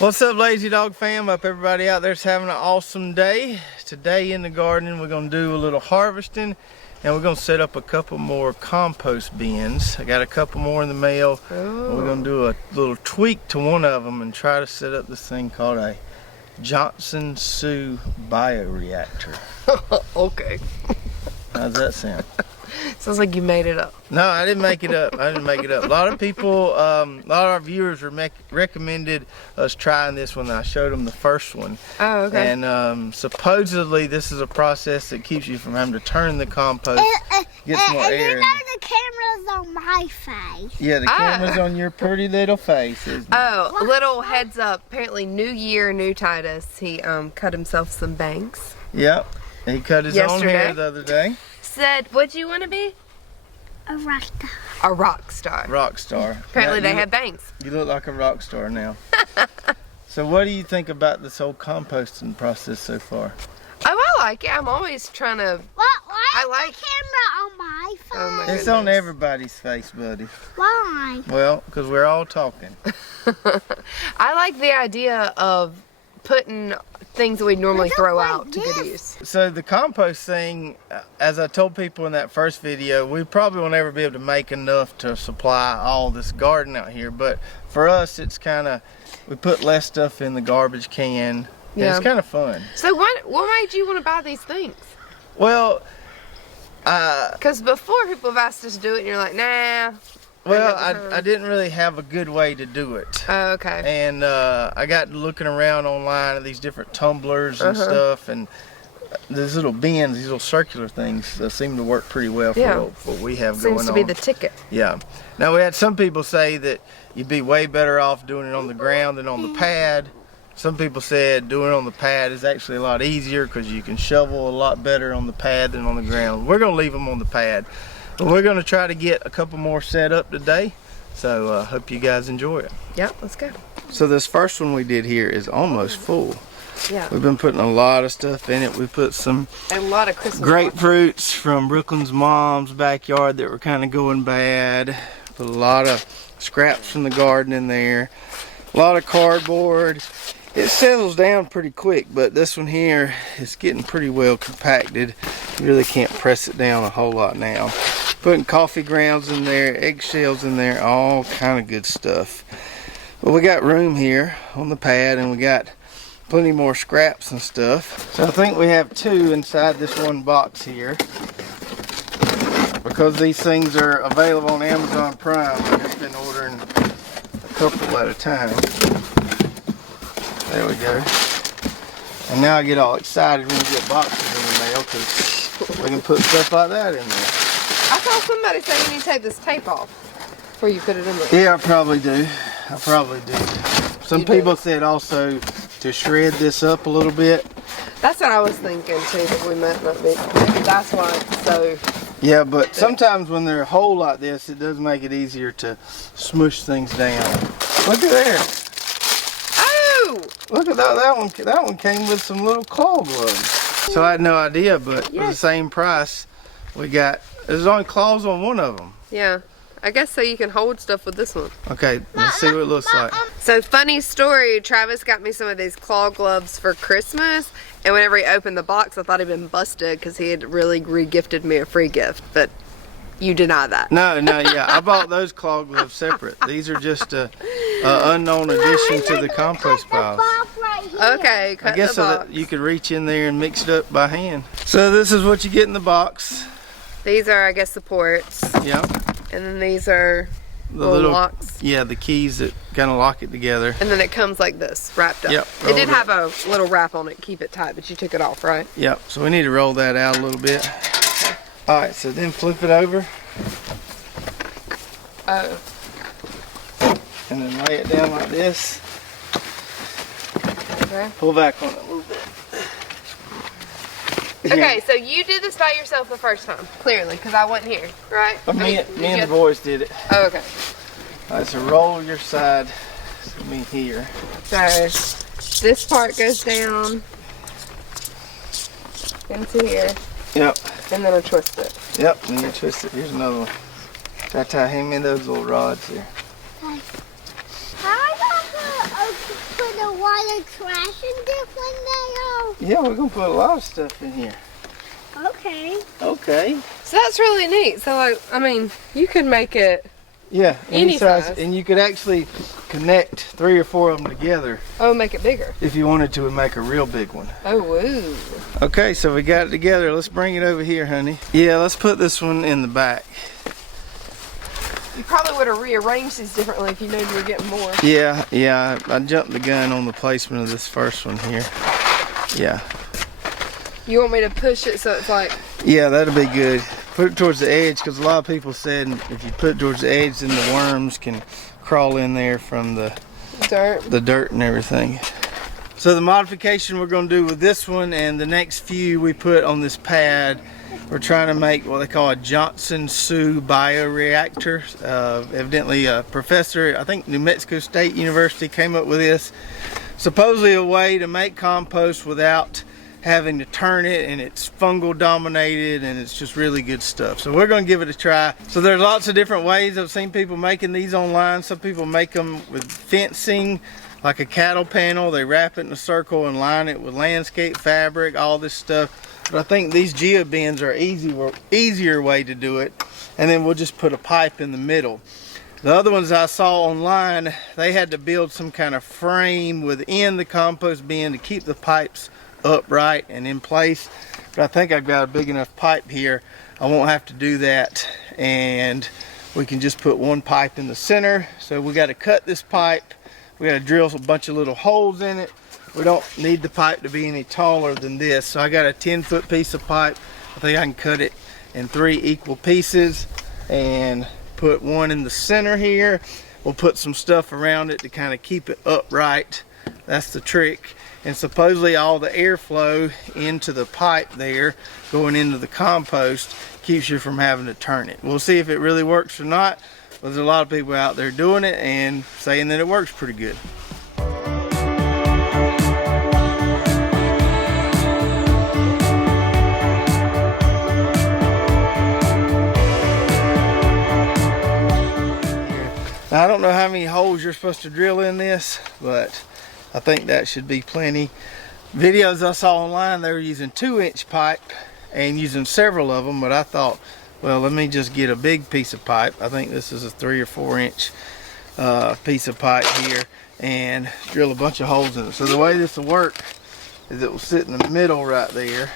What's up, Lazy Dog fam? Hope everybody out there's having an awesome day. Today in the garden we're going to do a little harvesting and we're going to set up a couple more compost bins. I got a couple more in the mail. We're going to do a little tweak to one of them and try to set up this thing called a Johnson Su Bioreactor. Okay. How's that sound? Sounds like you made it up. No, I didn't make it up. I didn't make it up. A lot of people, a lot of our viewers recommended us trying this when I showed them the first one. Oh, okay. And supposedly this is a process that keeps you from having to turn the compost, get some more air. You know the camera's on my face. Yeah, the camera's on your pretty little face, isn't it? Oh, a little heads up. Apparently, new year, new Titus. He cut himself some bangs. Yep. He cut his own hair the other day. Said, what'd you want to be? A rock star. A rock star. Rock star. Apparently they have bangs. You look like a rock star now. So what do you think about this whole composting process so far? Oh, I like it. I'm always trying to... Why is the camera on my face? Oh my It's on everybody's face, buddy. Why? Well, because we're all talking. I like the idea of putting things that we normally throw out to good use. So the compost thing, as I told people in that first video, we probably won't ever be able to make enough to supply all this garden out here. But for us, it's kind of, we put less stuff in the garbage can. Yeah. It's kind of fun. So what made you want to buy these things? Well, because before people have asked us to do it and you're like, nah. Well, I didn't really have a good way to do it. Oh, okay. And I got looking around online at these different tumblers and stuff, and these little bins, these little circular things, seem to work pretty well for what we have going on. Seems to be the ticket. Yeah. Now, we had some people say that you'd be way better off doing it on the ground than on the pad. Some people said doing it on the pad is actually a lot easier because you can shovel a lot better on the pad than on the ground. We're going to leave them on the pad. We're going to try to get a couple more set up today, so hope you guys enjoy it. Yep, let's go. So this first one we did here is almost full. Yeah. We've been putting a lot of stuff in it. We put some a lot of Christmas grapefruits from Brooklyn's mom's backyard that were kind of going bad. Put a lot of scraps from the garden in there. A lot of cardboard. It settles down pretty quick, but this one here is getting pretty well compacted. You really can't press it down a whole lot now. Putting coffee grounds in there, eggshells in there, all kind of good stuff. Well, we got room here on the pad and we got plenty more scraps and stuff. So I think we have two inside this one box here. Because these things are available on Amazon Prime, I've just been ordering a couple at a time. There we go. And now I get all excited when we get boxes in the mail because we can put stuff like that in there. I saw somebody say you need to take this tape off before you put it in there. Yeah, I probably do. I probably do. Some people said also to shred this up a little bit. That's what I was thinking too, that we might not be. Maybe that's why it's so... Yeah, but sometimes when they're a hole like this, it does make it easier to smush things down. Look at there. Look at that one. That one came with some little claw gloves. So I had no idea, but for the same price, we got. There's only claws on one of them. Yeah, I guess so. You can hold stuff with this one. Okay, let's see what it looks like. So funny story. Travis got me some of these claw gloves for Christmas, and whenever he opened the box, I thought he'd been busted because he had really re-gifted me a free gift, but. You deny that. No, yeah. I bought those claw gloves separate. These are just a unknown addition to the compost piles. Okay, cut I guess the box. So that you could reach in there and mix it up by hand. So this is what you get in the box. These are, I guess, supports. Yep. And then these are the little locks. Yeah, the keys that kind of lock it together. And then it comes like this, wrapped up. Yep. It did have a little wrap on it, keep it tight, but you took it off, right? Yep. So we need to roll that out a little bit. All right, so then flip it over. Oh. And then lay it down like this. Okay. Pull back on it a little bit. Okay, so you did this by yourself the first time, clearly, because I wasn't here, right? Me and the boys did it. Oh, okay. All right, so roll your side to me here. So this part goes down into here. Yep. And then I twist it. Yep, and you twist it. Here's another one. Try to hand me those little rods here. I got to put a lot of trash in this one Yeah, we're gonna put a lot of stuff in here. now? Okay. Okay. So that's really neat. So like, I mean, you could make it Yeah, any size. and you could actually connect 3 or 4 of them together make it bigger. if you wanted to and make a real big one. Oh, woo. Okay, so we got it together. Let's bring it over here, honey. Yeah, let's put this one in the back. You probably would have rearranged these differently if you knew you were getting more. Yeah, I jumped the gun on the placement of this first one here. Yeah. You want me to push it so it's like... Yeah, that'll be good. Put it towards the edge, because a lot of people said if you put it towards the edge, then the worms can crawl in there from the dirt and everything. So the modification we're going to do with this one and the next few we put on this pad, we're trying to make what they call a Johnson Su Bioreactor. Evidently a professor, I think New Mexico State University, came up with this. Supposedly a way to make compost without having to turn it, and it's fungal dominated, and it's just really good stuff. So we're going to give it a try. So there's lots of different ways. I've seen people making these online. Some people make them with fencing, like a cattle panel. They wrap it in a circle and line it with landscape fabric, all this stuff. But I think these Geobins are easier way to do it. And then we'll just put a pipe in the middle. The other ones I saw online, they had to build some kind of frame within the compost bin to keep the pipes upright and in place. But I think I've got a big enough pipe here. I won't have to do that, and we can just put one pipe in the center. So we got to cut this pipe. We got to drill a bunch of little holes in it. We don't need the pipe to be any taller than this. So I got a 10-foot piece of pipe. I think I can cut it in 3 equal pieces and put one in the center here. We'll put some stuff around it to kind of keep it upright. That's the trick. And supposedly all the airflow into the pipe there going into the compost keeps you from having to turn it. We'll see if it really works or not. But there's a lot of people out there doing it and saying that it works pretty good. Now, I don't know how many holes you're supposed to drill in this, but I think that should be plenty. Videos I saw online, they were using 2-inch pipe and using several of them, but I thought, well, let me just get a big piece of pipe. I think this is a 3 or 4-inch piece of pipe here, and drill a bunch of holes in it. So the way this will work is it will sit in the middle right there,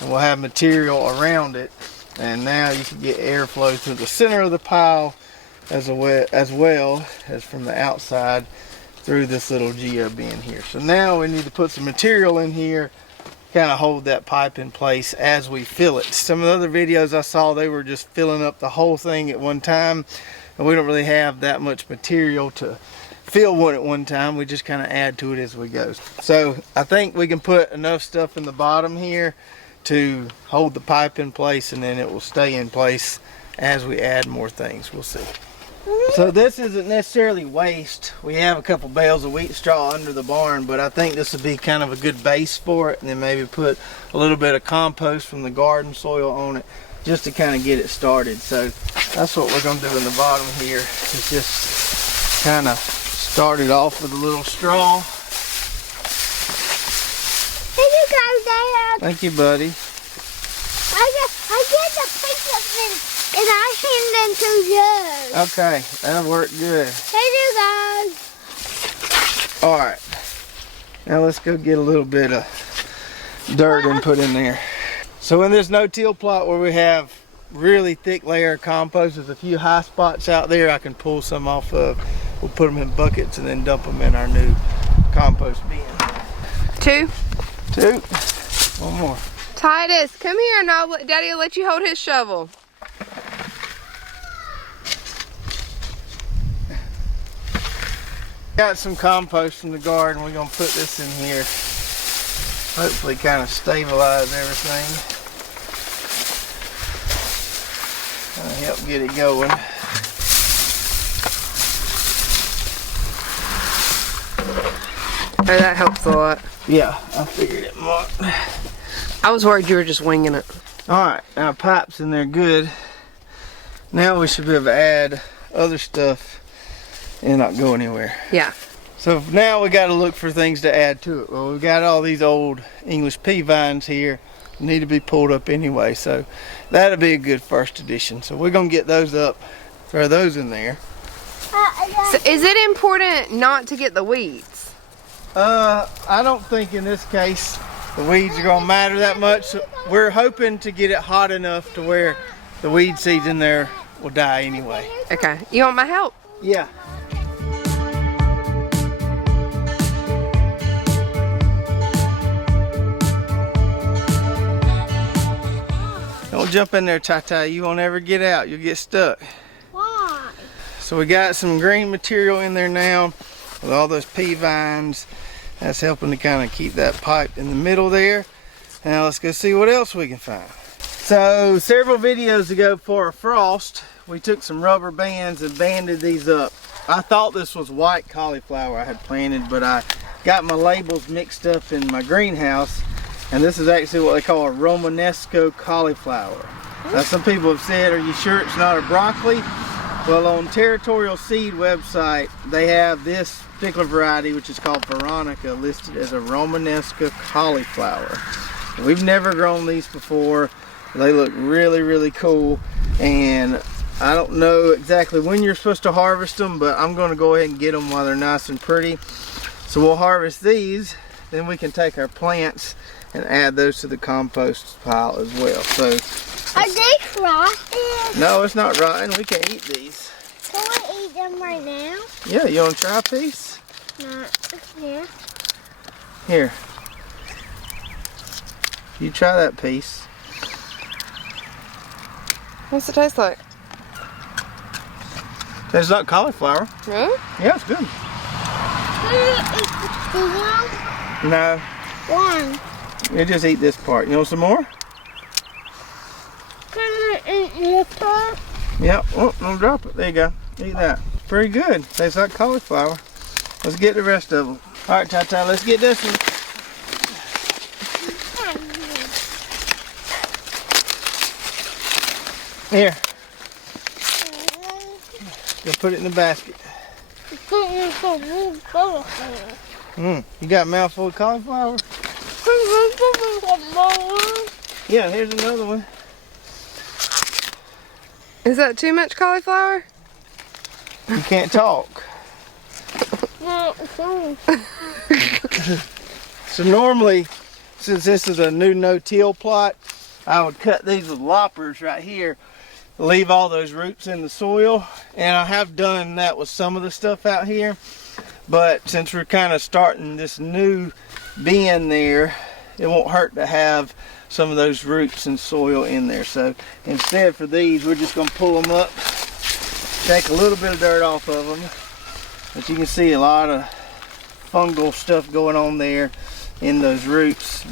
and we'll have material around it, and now you can get airflow to the center of the pile as well as from the outside through this little Geobin here. So now we need to put some material in here, kind of hold that pipe in place as we fill it. Some of the other videos I saw, they were just filling up the whole thing at one time, and we don't really have that much material to fill one at one time. We just kind of add to it as we go. So I think we can put enough stuff in the bottom here to hold the pipe in place, and then it will stay in place as we add more things. We'll see. So this isn't necessarily waste. We have a couple bales of wheat straw under the barn, but I think this would be kind of a good base for it, and then maybe put a little bit of compost from the garden soil on it just to kind of get it started. So that's what we're going to do in the bottom here, is just kind of start it off with a little straw. Here you go, Dad. Thank you, buddy. I get the pictures and I hand them to you. Okay, that'll work good. Here you go. Alright, now let's go get a little bit of dirt and put in there. So in this no-till plot where we have really thick layer of compost, there's a few high spots out there I can pull some off of. We'll put them in buckets and then dump them in our new compost bin. 2. 2. One more. Titus, come here and Daddy will let you hold his shovel. Got some compost from the garden. We're going to put this in here. Hopefully kind of stabilize everything. Help get it going. Oh, that helps a lot. Yeah, I figured it might. I was worried you were just winging it. Alright, now pipe's in there good. Now we should be able to add other stuff and not go anywhere. Yeah. So now we got to look for things to add to it. Well, we've got all these old English pea vines here. Need to be pulled up anyway, so that'll be a good first addition. So we're gonna get those up, throw those in there. So is it important not to get the weeds? I don't think in this case the weeds are gonna matter that much. So we're hoping to get it hot enough to where the weed seeds in there will die anyway. Okay, you want my help? Yeah. Don't jump in there, Tata. You won't ever get out. You'll get stuck. Why? So we got some green material in there now with all those pea vines. That's helping to kind of keep that pipe in the middle there. Now let's go see what else we can find. So several videos ago for a frost, we took some rubber bands and banded these up. I thought this was white cauliflower I had planted, but I got my labels mixed up in my greenhouse. And this is actually what they call a Romanesco cauliflower. Now some people have said, are you sure it's not a broccoli? Well, on Territorial Seed website, they have this particular variety, which is called Veronica, listed as a Romanesco cauliflower. We've never grown these before. They look really, really cool. And I don't know exactly when you're supposed to harvest them, but I'm gonna go ahead and get them while they're nice and pretty. So we'll harvest these, then we can take our plants and add those to the compost pile as well. So, Are they rotten? no, it's not rotten. We can eat these. Can we eat them right now? Yeah, you want to try a piece? Not here. Here. You try that piece. What's it taste like? It's not cauliflower. Really? Yeah, it's good. Can we eat the No, one? you just eat this part. You want some more? Can we eat this part? Yep. Oh, don't drop it. There you go. Eat that. Pretty good. Tastes like cauliflower. Let's get the rest of them. All right, Tata, let's get this one. Here. Go put it in the basket. You got a mouthful of cauliflower? Yeah, here's another one. Is that too much cauliflower? You can't talk. So normally, since this is a new no-till plot, I would cut these with loppers right here, leave all those roots in the soil, and I have done that with some of the stuff out here. But since we're kind of starting this new bin there, it won't hurt to have some of those roots and soil in there. So instead for these, we're just going to pull them up, take a little bit of dirt off of them. But you can see a lot of fungal stuff going on there in those roots,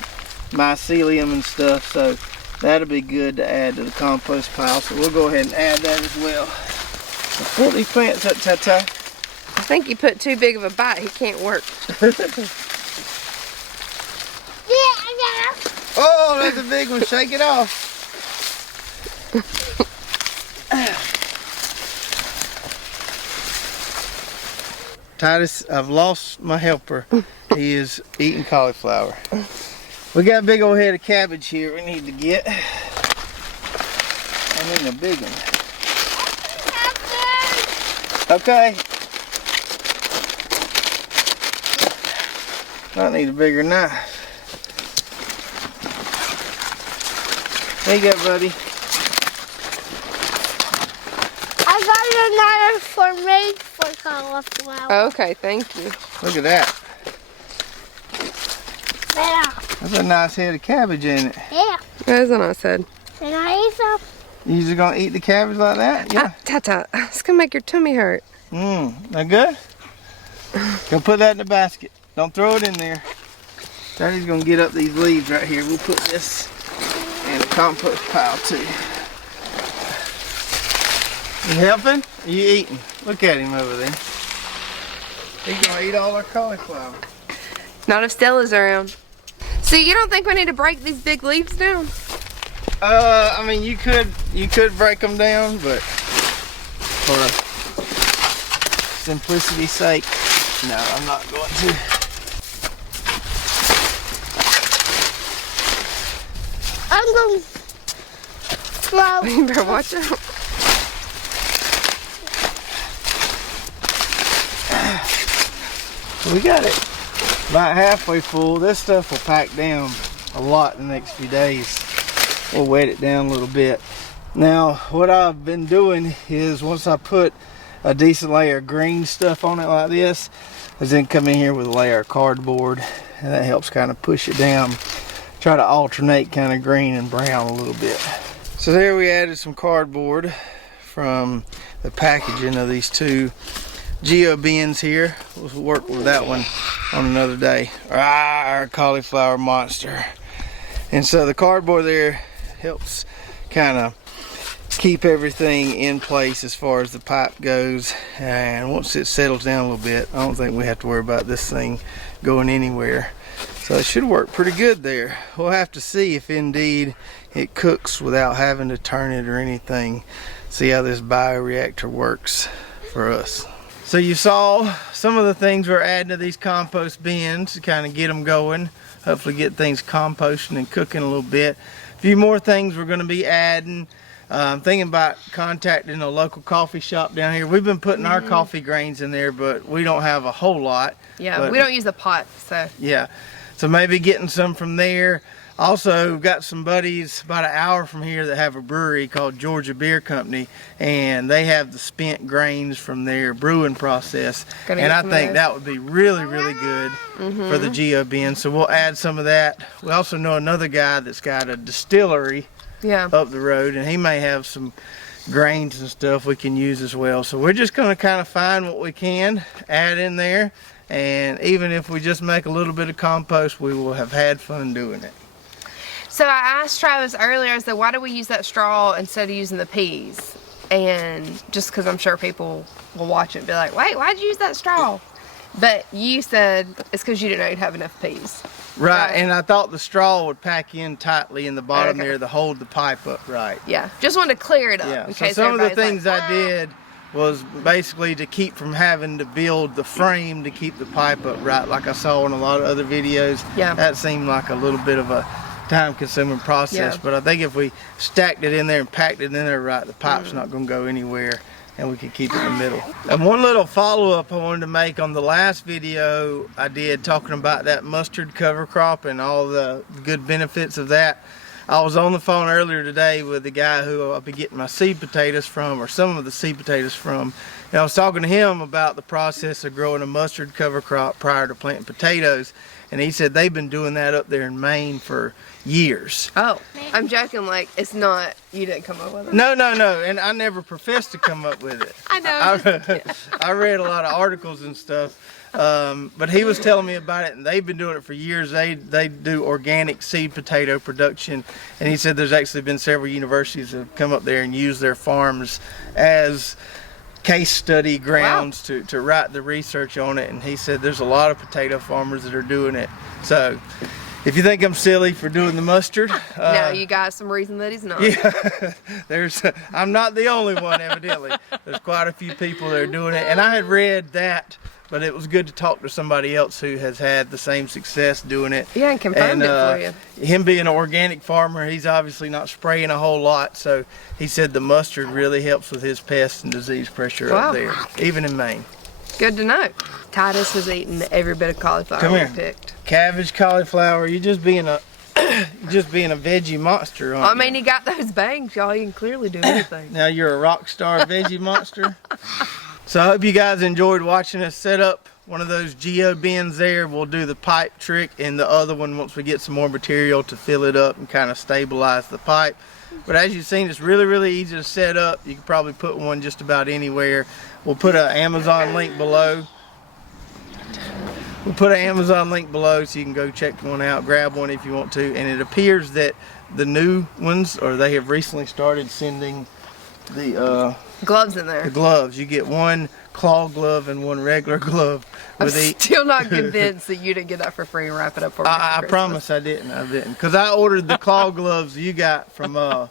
mycelium and stuff. So that'll be good to add to the compost pile. So we'll go ahead and add that as well. So pull these plants up, Tata. I think you put too big of a bite. He can't work. Oh, that's a big one. Shake it off. Titus, I've lost my helper. He is eating cauliflower. We got a big old head of cabbage here we need to get. I mean a big one. Okay. I need a bigger knife. There you go, buddy. I got another for me for cauliflower. Okay, thank you. Look at that. Yeah. That's a nice head of cabbage in it. Yeah. That's what I said. Can I eat some? You just gonna eat the cabbage like that? Yeah. Tata, it's gonna make your tummy hurt. That good? Go put that in the basket. Don't throw it in there. Daddy's gonna get up these leaves right here. We'll put this in the compost pile too. You helping? Or you eating? Look at him over there. He's gonna eat all our cauliflower. Not if Stella's around. So you don't think we need to break these big leaves down? I mean, you could break them down, but for simplicity's sake, No, I'm not going to. I'm going. Well, You better watch out. We got it about halfway full. This stuff will pack down a lot in the next few days. We'll wet it down a little bit. Now, what I've been doing is once I put a decent layer of green stuff on it like this, is then come in here with a layer of cardboard, and that helps kind of push it down. Try to alternate kind of green and brown a little bit. So there we added some cardboard from the packaging of these two Geobins here. We'll work with that one on another day. Our cauliflower monster. And so the cardboard there helps kind of keep everything in place as far as the pipe goes, and once it settles down a little bit, I don't think we have to worry about this thing going anywhere. So it should work pretty good there. We'll have to see if indeed it cooks without having to turn it or anything. See how this bioreactor works for us. So you saw some of the things we're adding to these compost bins to kind of get them going. Hopefully get things composting and cooking a little bit. A few more things we're going to be adding. I'm thinking about contacting a local coffee shop down here. We've been putting our coffee grains in there, but we don't have a whole lot. Yeah, we don't use the pot, so. Yeah, so maybe getting some from there. Also, we've got some buddies about an hour from here that have a brewery called Georgia Beer Company, and they have the spent grains from their brewing process. And I think that would be really, really good for the Geobin. So we'll add some of that. We also know another guy that's got a distillery up the road, and he may have some grains and stuff we can use as well. So we're just going to kind of find what we can add in there, and even if we just make a little bit of compost, we will have had fun doing it. So I asked Travis earlier, I said, why do we use that straw instead of using the peas? And just because I'm sure people will watch it and be like, wait, why'd you use that straw? But you said it's because you didn't know you'd have enough peas. Right, and I thought the straw would pack in tightly in the bottom there to hold the pipe up right. Yeah, just wanted to clear it up. Yeah, in so case some of the everybody's things I did was basically to keep from having to build the frame to keep the pipe up right, like I saw in a lot of other videos. Yeah. That seemed like a little bit of a time-consuming process, but I think if we stacked it in there and packed it in there right, the pipe's not going to go anywhere, and we can keep it in the middle. And one little follow-up I wanted to make on the last video I did talking about that mustard cover crop and all the good benefits of that. I was on the phone earlier today with the guy who I'll be getting my seed potatoes from, or some of the seed potatoes from, and I was talking to him about the process of growing a mustard cover crop prior to planting potatoes, and he said they've been doing that up there in Maine for years. Oh, I'm joking, like, it's not, you didn't come up with it. No, and I never professed to come up with it. I know. I read a lot of articles and stuff, but he was telling me about it, and they've been doing it for years. They do organic seed potato production, and he said there's actually been several universities that have come up there and used their farms as case study grounds to write the research on it, and he said there's a lot of potato farmers that are doing it. So if you think I'm silly for doing the mustard, no, you got some reason that he's not. Yeah, I'm not the only one, evidently. There's quite a few people that are doing it, and I had read that, but it was good to talk to somebody else who has had the same success doing it. Yeah, and confirmed it for you. Him being an organic farmer, he's obviously not spraying a whole lot, so he said the mustard really helps with his pest and disease pressure up there, even in Maine. Good to know. Titus has eaten every bit of cauliflower we picked. Cabbage, cauliflower, you're just being a veggie monster, aren't you? I mean, he got those bangs, y'all. He can clearly do anything. Now you're a rock star veggie monster. So I hope you guys enjoyed watching us set up one of those Geobins there. We'll do the pipe trick and the other one once we get some more material to fill it up and kind of stabilize the pipe. But as you've seen, it's really, really easy to set up. You can probably put one just about anywhere. We'll put an Amazon link below. We'll put an Amazon link below so you can go check one out, grab one if you want to. And it appears that the new ones, or they have recently started sending the gloves in there. The gloves. You get one claw glove and one regular glove. I'm still not convinced that you didn't get that for free and wrap it up for me. I promise I didn't. Because I ordered the claw gloves you got from a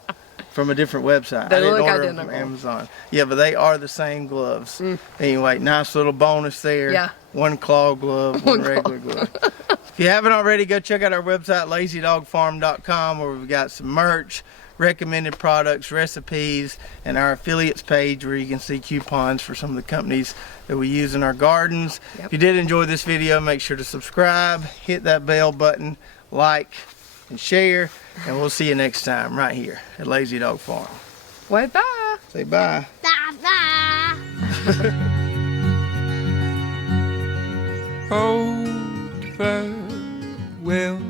different website. They I didn't look order them from identical. Amazon. Yeah, but they are the same gloves. Anyway, nice little bonus there. Yeah. one claw glove, one regular glove. If you haven't already, go check out our website, lazydogfarm.com, where we've got some merch, recommended products, recipes, and our affiliates page where you can see coupons for some of the companies that we use in our gardens. Yep. If you did enjoy this video, make sure to subscribe, hit that bell button, like, and share, and we'll see you next time right here at Lazy Dog Farm. Well, bye. Say bye. Bye-bye. Oh, farewell.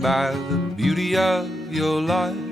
By the beauty of your life.